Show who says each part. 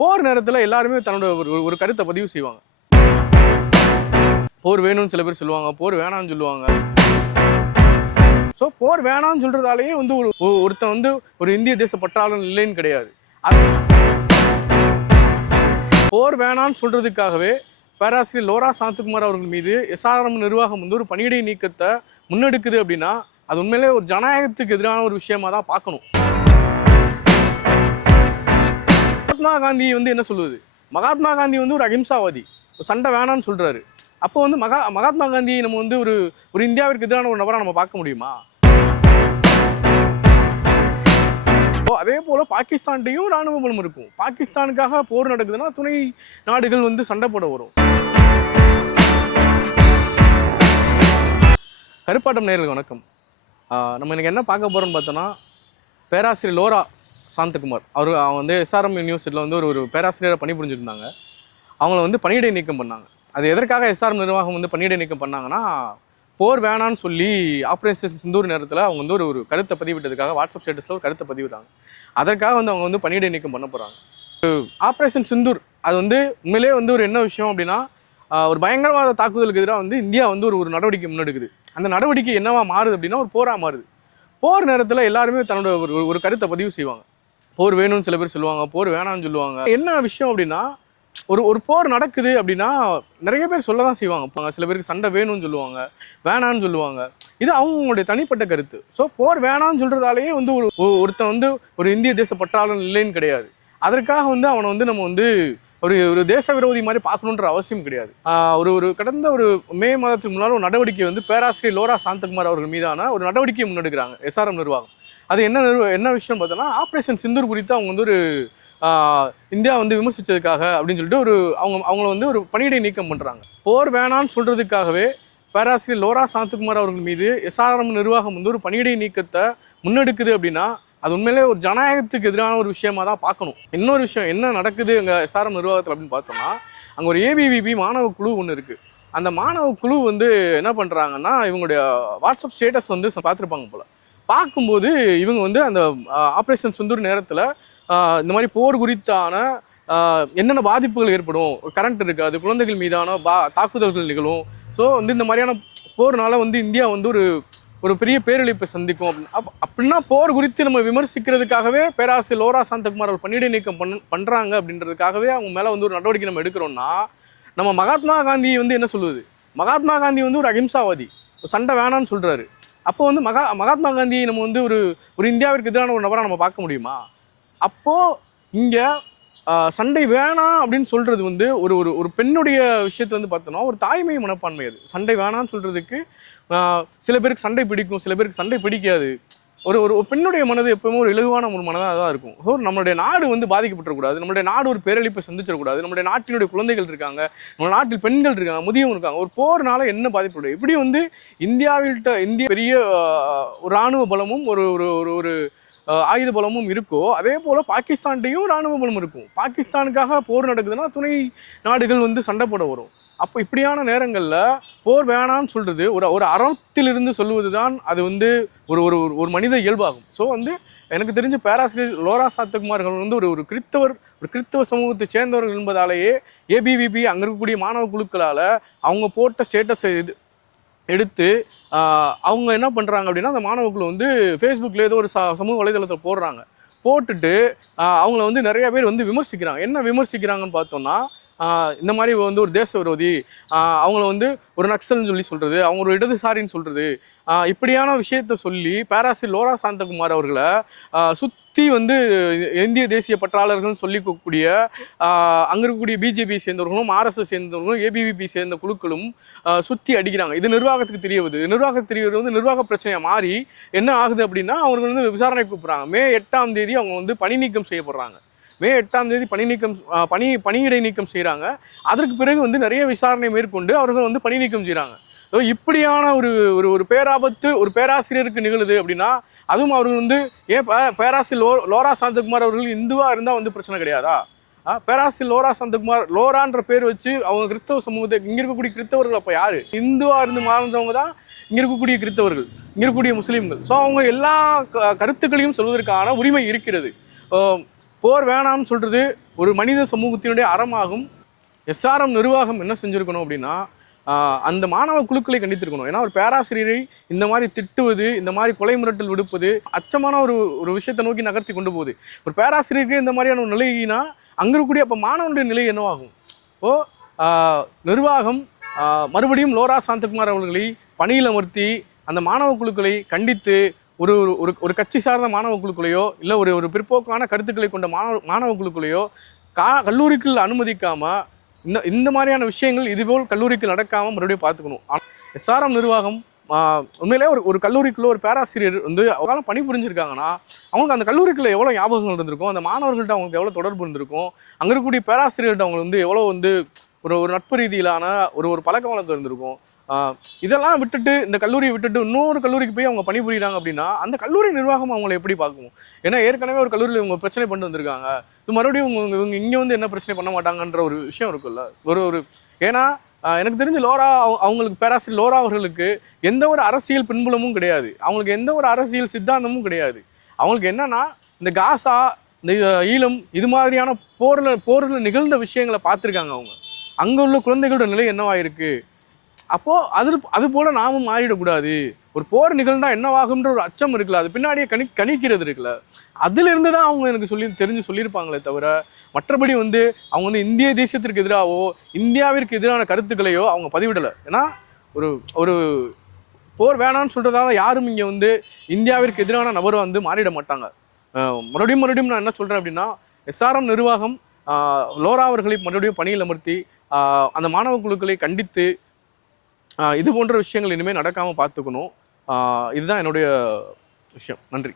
Speaker 1: போர் நேரத்தில் எல்லாருமே தன்னோட ஒரு ஒரு கருத்தை பதிவு செய்வாங்க. போர் வேணும்னு சில பேர் சொல்லுவாங்க போர் வேணாம்னு சொல்லுவாங்க. ஸோ போர் வேணாம்னு சொல்றதாலேயே வந்து ஒரு ஒருத்தன் வந்து ஒரு இந்திய தேச பற்றாளன் இல்லைன்னு கிடையாது. அது போர் வேணாம்னு சொல்றதுக்காகவே பேராசிரியர் லோரா சாந்தகுமார் அவர்கள் மீது எஸ்ஆர்எம் நிர்வாகம் வந்து ஒரு பணியிடை நீக்கத்தை முன்னெடுக்குது அப்படின்னா அது உண்மையிலே ஒரு ஜனநாயகத்துக்கு எதிரான ஒரு விஷயமா தான் பார்க்கணும். மகாத்மா காந்தி வந்து என்ன சொல்லுவது மகாத்மா காந்தி வந்து ஒரு அகிம்சாவாதி. சண்டை வேணாம்னு சொல்றாரு. அப்போ வந்து மகா மகாத்மா காந்தியை நம்ம வந்து ஒரு ஒரு இந்தியாவிற்கு எதிரான ஒரு நபரை நம்ம பார்க்க முடியுமா? இப்போ அதே போல் பாகிஸ்தான்டையும் ராணுவ பலம் இருக்கும். பாகிஸ்தானுக்காக போர் நடக்குதுன்னா துணை நாடுகள் வந்து சண்டை போட வரும். கருப்பாட்டம் நேரில் வணக்கம். நம்ம இன்னைக்கு என்ன பார்க்க போகிறோம்னு பார்த்தோன்னா பேராசிரியர் லோரா சாந்தகுமார். அவர் அவங்க வந்து எஸ்ஆர்எம் யூனிவர்சிட்டியில் வந்து ஒரு ஒரு பேராசிரியராக பணிபுரிஞ்சிருந்தாங்க அவங்கள வந்து பணியிடை நீக்கம் பண்ணாங்க. அது எதற்காக எஸ்ஆர்எம் நிர்வாகம் வந்து பணியிடை நீக்கம் பண்ணாங்கன்னா போர் வேணான்னு சொல்லி ஆப்ரேஷன் சிந்தூர் நேரத்தில் அவங்க வந்து ஒரு ஒரு கருத்தை பதிவிட்டதுக்காக வாட்ஸ்அப் ஸ்டேட்டஸில் ஒரு கருத்தை பதிவிட்டாங்க அதற்காக வந்து அவங்க வந்து பணியிடை நீக்கம் பண்ண போகிறாங்க ஆப்ரேஷன் சிந்தூர் அது வந்து உண்மையிலே வந்து ஒரு என்ன விஷயம் அப்படின்னா ஒரு பயங்கரவாத தாக்குதலுக்கு எதிராக வந்து இந்தியா வந்து ஒரு ஒரு நடவடிக்கை முன்னெடுக்குது. அந்த நடவடிக்கை என்னவா மாறுது அப்படின்னா ஒரு போராக மாறுது. போர் நேரத்தில் எல்லாருமே தன்னோட ஒரு- ஒரு கருத்தை பதிவு செய்வாங்க. போர் வேணும்னு சில பேர் சொல்லுவாங்க போர் வேணாம்னு சொல்லுவாங்க. என்ன விஷயம் அப்படின்னா ஒரு ஒரு போர் நடக்குது அப்படின்னா நிறைய பேர் சொல்ல தான் செய்வாங்க சில பேருக்கு சண்டை வேணும்னு சொல்லுவாங்க வேணான்னு சொல்லுவாங்க. இது அவங்களுடைய தனிப்பட்ட கருத்து. ஸோ போர் வேணாம்னு சொல்றதாலேயே வந்து ஒரு ஒருத்தன் வந்து ஒரு இந்திய தேச பற்றாளன் இல்லைன்னு கிடையாது. அதற்காக வந்து அவனை வந்து நம்ம வந்து ஒரு ஒரு தேச விரோதி மாதிரி பார்க்கணுன்ற அவசியம் கிடையாது. ஒரு ஒரு கடந்த ஒரு மே மாதத்துக்கு முன்னால் ஒரு நடவடிக்கை வந்து பேராசிரியர் லோரா சாந்தகுமார் அவர்கள் மீதான ஒரு நடவடிக்கையை முன்னெடுக்கிறாங்க எஸ்ஆர்எம் நிர்வாகம். அது என்ன என்ன விஷயம் பார்த்தோன்னா ஆப்ரேஷன் சிந்தூர் குறித்து அவங்க வந்து ஒரு இந்தியா வந்து விமர்சித்ததுக்காக அப்படின்னு சொல்லிட்டு ஒரு அவங்க அவங்கள வந்து ஒரு பணியிடை நீக்கம் பண்ணுறாங்க போர் வேணான்னு சொல்கிறதுக்காகவே பேராசிரியர் லோரா சாந்தகுமார் அவர்கள் மீது எஸ்ஆர்எம் நிர்வாகம் வந்து ஒரு பணியிடை நீக்கத்தை முன்னெடுக்குது அப்படின்னா அது உண்மையிலே ஒரு ஜனநாயகத்துக்கு எதிரான ஒரு விஷயமா தான் பார்க்கணும். இன்னொரு விஷயம் என்ன நடக்குது அங்கே எஸ்ஆர்எம் நிர்வாகத்தில் அப்படின்னு பார்த்தோம்னா அங்கே ஒரு ஏபிவிபி மாணவ குழு ஒன்று இருக்குது அந்த மாணவ குழு வந்து என்ன பண்ணுறாங்கன்னா இவங்களுடைய வாட்ஸ்அப் ஸ்டேட்டஸ் வந்து பார்த்துருப்பாங்க போல். பார்க்கும்போது இவங்க வந்து அந்த ஆப்ரேஷன் சுந்தூர் நேரத்தில் இந்த மாதிரி போர் குறித்தான என்னென்ன பாதிப்புகள் ஏற்படும் கரண்ட் இருக்காது குழந்தைகள் மீதான பா தாக்குதல்கள் நிகழும். ஸோ வந்து இந்த மாதிரியான போர்னால வந்து இந்தியா வந்து ஒரு ஒரு பெரிய பேரழிப்பை சந்திக்கும். அப்படின்னு அப் அப்படின்னா போர் குறித்து நம்ம விமர்சிக்கிறதுக்காகவே பேராசிரியர் லோரா சாந்தகுமார் அவர் பணியிடை நீக்கம் பண் பண்ணுறாங்க அப்படின்றதுக்காகவே அவங்க மேலே வந்து ஒரு நடவடிக்கை நம்ம எடுக்கிறோம்னா நம்ம மகாத்மா காந்தி வந்து என்ன சொல்லுவது மகாத்மா காந்தி வந்து ஒரு அகிம்சாவாதி சண்டை வேணான்னு சொல்கிறாரு அப்போ வந்து மகா மகாத்மா காந்தியை நம்ம வந்து ஒரு ஒரு இந்தியாவிற்கு எதிரான ஒரு நபராக நம்ம பார்க்க முடியுமா? அப்போ இங்க சண்டை வேணாம் அப்படின்னு சொல்றது வந்து ஒரு ஒரு ஒரு பெண்ணுடைய விஷயத்துல வந்து பார்த்தோம்னா ஒரு தாய்மை மனப்பான்மை அது. சண்டை வேணாம்னு சொல்றதுக்கு சில பேருக்கு சண்டை பிடிக்கும் சில பேருக்கு சண்டை பிடிக்காது. ஒரு ஒரு பெண்ணுடைய மனது எப்பவுமே ஒரு இலகுவான ஒரு மனதாக தான் இருக்கும். ஸோ நம்மளுடைய நாடு வந்து பாதிக்கப்படக்கூடாது நம்மளுடைய நாடு ஒரு பேரழிப்பை சந்திச்சிடக்கூடாது. நம்மளுடைய நாட்டினுடைய குழந்தைகள் இருக்காங்க. நம்ம நாட்டில் பெண்கள் இருக்காங்க முதியவங்க இருக்காங்க. ஒரு போர்னால என்ன பாதிப்பு இப்படி வந்து இந்தியாவில்ட்ட இந்திய பெரிய ஒரு ராணுவ பலமும் ஒரு ஒரு ஒரு ஒரு ஆயுத பலமும் இருக்கோ அதே போல் பாகிஸ்தான்டையும் ராணுவ பலம் இருக்கும். பாகிஸ்தானுக்காக போர் நடக்குதுன்னா துணை நாடுகள் வந்து சண்டை போட வரும். அப்போ இப்படியான நேரங்களில் போர் வேணாம்னு சொல்கிறது ஒரு ஒரு அறத்திலிருந்து சொல்லுவது தான் அது வந்து ஒரு ஒரு ஒரு- ஒரு மனித இயல்பாகும். ஸோ வந்து எனக்கு தெரிஞ்ச பேராசிரியர் லோரா சாத்தகுமார்கள் வந்து ஒரு ஒரு கிறித்தவர் ஒரு கிறித்தவ சமூகத்தை சேர்ந்தவர்கள் என்பதாலேயே ஏபிவிபி அங்கே இருக்கக்கூடிய மாணவ குழுக்களால் அவங்க போட்ட ஸ்டேட்டஸை இது எடுத்து அவங்க என்ன பண்ணுறாங்க அப்படின்னா அந்த மாணவ குழு வந்து ஃபேஸ்புக்கில் ஏதோ ஒரு ச சமூக வலைதளத்தில் போடுறாங்க. போட்டுட்டு அவங்கள வந்து நிறைய பேர் வந்து விமர்சிக்கிறாங்க. என்ன விமர்சிக்கிறாங்கன்னு பார்த்தோம்னா இந்த மாதிரி வந்து ஒரு தேச விரோதி அவங்கள வந்து ஒரு நக்சல்னு சொல்லி சொல்கிறது அவங்க ஒரு இடதுசாரின்னு சொல்கிறது இப்படியான விஷயத்த சொல்லி பேராசி லோரா சாந்தகுமார் அவர்களை சுற்றி வந்து இந்திய தேசிய பற்றாளர்கள்னு சொல்லிக்கக்கூடிய அங்கே இருக்கக்கூடிய பிஜேபி சேர்ந்தவர்களும் ஆர்எஸ்எஸ் சேர்ந்தவர்களும் ஏபிவிபி சேர்ந்த குழுக்களும் சுற்றி சுத்தி அடிக்கிறாங்க. இது நிர்வாகத்துக்கு தெரியவது. நிர்வாகத்துக்கு தெரியவது வந்து நிர்வாக பிரச்சனையாக மாறி என்ன ஆகுது அப்படின்னா அவர்கள் வந்து விசாரணை கூப்பிட்றாங்க. மே எட்டாம் தேதி அவங்க வந்து பணி நீக்கம் செய்யப்படுறாங்க. மே எட்டாம் தேதி பணி நீக்கம் பணி பணியிடை நீக்கம் செய்கிறாங்க அதற்கு பிறகு வந்து நிறைய விசாரணை மேற்கொண்டு அவர்கள் வந்து பணி நீக்கம் செய்கிறாங்க ஸோ இப்படியான ஒரு ஒரு ஒரு பேராபத்து ஒரு பேராசிரியருக்கு நிகழுது அப்படின்னா அதுவும் அவர்கள் வந்து ஏன் பே- பேராசிரியர் லோ லோரா சாந்தகுமார் அவர்கள் இந்துவாக இருந்தால் வந்து பிரச்சனை கிடையாதா? பேராசிரியர் லோரா சந்தகுமார் லோரான்ற பேர் வச்சு அவங்க கிறிஸ்தவ சமூகத்தை இங்கே இருக்கக்கூடிய கிறிஸ்தவர்கள் அப்போ யார்? இந்துவாக இருந்து வாழ்ந்தவங்க தான் இங்கே இருக்கக்கூடிய கிறிஸ்தவர்கள் இங்கே இருக்கக்கூடிய முஸ்லீம்கள். ஸோ அவங்க எல்லா க- கருத்துக்களையும் சொல்வதற்கான உரிமை இருக்கிறது. போர் வேணாம்னு சொல்கிறது ஒரு மனித சமூகத்தினுடைய அறமாகும். எஸ்ஆர்எம் நிர்வாகம் என்ன செஞ்சுருக்கணும் அப்படின்னா அந்த மாணவ குழுக்களை கண்டித்திருக்கணும். ஏன்னா ஒரு பேராசிரியரை இந்த மாதிரி திட்டுவது இந்த மாதிரி கொலை மிரட்டல் விடுப்பது அச்சமான ஒரு ஒரு விஷயத்தை நோக்கி நகர்த்தி கொண்டு போகுது. ஒரு பேராசிரியருக்கு இந்த மாதிரியான ஒரு நிலைனா அங்கே இருக்கக்கூடிய அப்போ மாணவனுடைய நிலை என்னவாகும்? ஓ நிர்வாகம் மறுபடியும் லோரா சாந்தகுமார் அவர்களை பணியில் அமர்த்தி அந்த மாணவ குழுக்களை கண்டித்து ஒரு ஒரு- ஒரு ஒரு கட்சி சார்ந்த மாணவ இல்லை ஒரு ஒரு பிற்போக்கான கருத்துக்களை கொண்ட மாணவ மாணவ கா கல்லூரிக்குள் அனுமதிக்காமல் இந்த இந்த மாதிரியான விஷயங்கள் இதுபோல் கல்லூரிக்கு நடக்காமல் மறுபடியும் பார்த்துக்கணும். எஸ்ஆர்எம் நிர்வாகம் உண்மையிலே ஒரு ஒரு கல்லூரிக்குள்ளே ஒரு பேராசிரியர் வந்து அவங்க பணிபுரிஞ்சிருக்காங்கன்னா அவங்களுக்கு அந்த கல்லூரிக்குள்ள எவ்வளோ ஞாபகங்கள் இருந்திருக்கும் அந்த மாணவர்கள்ட்ட அவங்களுக்கு எவ்வளோ தொடர்பு இருந்திருக்கும் அங்கே இருக்கக்கூடிய பேராசிரியர்கிட்ட அவங்க வந்து எவ்வளோ வந்து ஒரு ஒரு நட்பு ரீதியிலான ஒரு ஒரு பழக்க வழக்கம் இருந்திருக்கும். இதெல்லாம் விட்டுட்டு இந்த கல்லூரியை விட்டுட்டு இன்னொரு கல்லூரிக்கு போய் அவங்க பணிபுரியுறாங்க அப்படின்னா அந்த கல்லூரி நிர்வாகம் அவங்களை எப்படி பார்க்கும்? ஏன்னா ஏற்கனவே ஒரு கல்லூரியில் இவங்க பிரச்சனை பண்ணிட்டு வந்திருக்காங்க. இது மறுபடியும் இவங்க இவங்க இங்கே வந்து என்ன பிரச்சனை பண்ண மாட்டாங்கன்ற ஒரு விஷயம் இருக்குல்ல? ஒரு ஒரு ஏன்னா எனக்கு தெரிஞ்சு லோரா அவங்களுக்கு பேராசிரியர் லோரா அவர்களுக்கு எந்த ஒரு அரசியல் பின்புலமும் கிடையாது. அவங்களுக்கு எந்த ஒரு அரசியல் சித்தாந்தமும் கிடையாது. அவங்களுக்கு என்னன்னா இந்த காசா இந்த ஈழம் இது மாதிரியான போரில் போரில் நிகழ்ந்த விஷயங்களை பார்த்துருக்காங்க அவங்க. அங்கே உள்ள குழந்தைகளோட நிலை என்னவாயிருக்கு? அப்போது அது அது போல் நாமும் மாறிடக்கூடாது. ஒரு போர் நிகழ்ந்தால் என்னவாகும்ன்ற ஒரு அச்சம் இருக்குல்ல அது பின்னாடியே கணி கணிக்கிறது இருக்குல்ல. அதுலேருந்து தான் அவங்க எனக்கு சொல்லி தெரிஞ்சு சொல்லியிருப்பாங்களே தவிர மற்றபடி வந்து அவங்க வந்து இந்திய தேசியத்திற்கு எதிராகவோ இந்தியாவிற்கு எதிரான கருத்துக்களையோ அவங்க பதிவிடலை. ஏன்னா ஒரு ஒரு போர் வேணாம்னு சொல்கிறதால யாரும் இங்கே வந்து இந்தியாவிற்கு எதிரான நபரை வந்து மாறிட மாட்டாங்க. மறுபடியும் மறுபடியும் நான் என்ன சொல்கிறேன் அப்படின்னா எஸ்ஆர்எம் நிர்வாகம் லோரா அவர்களை மறுபடியும் பணியில் அமர்த்தி அந்த மாணவ குழுக்களை கண்டித்து இது போன்ற விஷயங்கள் இனிமேல் நடக்காமல் பார்த்துக்கணும். இதுதான் என்னுடைய விஷயம். நன்றி.